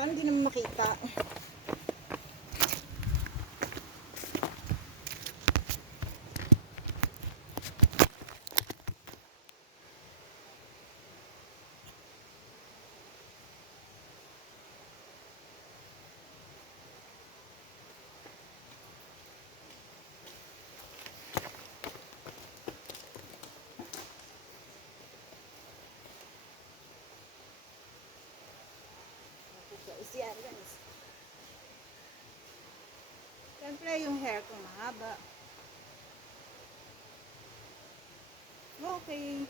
Paano di naman makita? Guys, yan guys. Siyempre yung hair ko mahaba. Okay.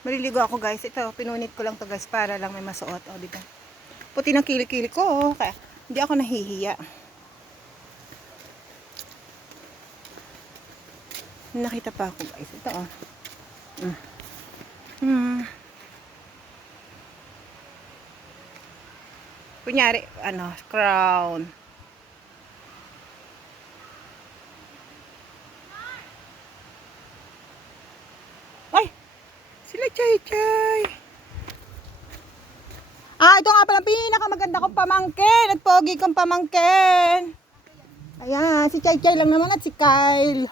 Maliligo ako guys. Ito, pinunit ko lang to guys para lang may masuot. O, diba? Puti ng kilikili ko. Oh. Kaya hindi ako nahihiya. Nakita pa ako guys. Ito oh. Kunyari, ano, crown. Ay! Sila Chay-Chay. Ito nga pala pinakamaganda kong pamangkin at pogi kong pamangkin. Ayan, si Chay-Chay lang naman at si Kyle.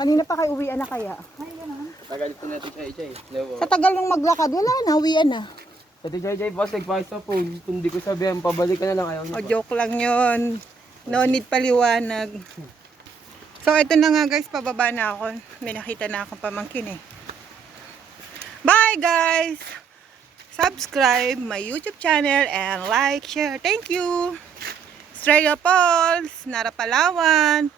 Kanina pa kayo uwian na kaya? Ay, yan. Tagal po natin Chay-Chay. Sa tagal ng maglakad, wala na, uwian na. Pati Chay-Chay, boss, nagpakis na po. Kung di ko sabihan, pabalik ka na lang. Ayaw niya O, joke lang yun. No need paliwanag. So, ito na nga guys, pababa na ako. May nakita na akong pamangkin eh. Bye guys! Subscribe my YouTube channel and like, share. Thank you! Estrella Falls, Nara Palawan.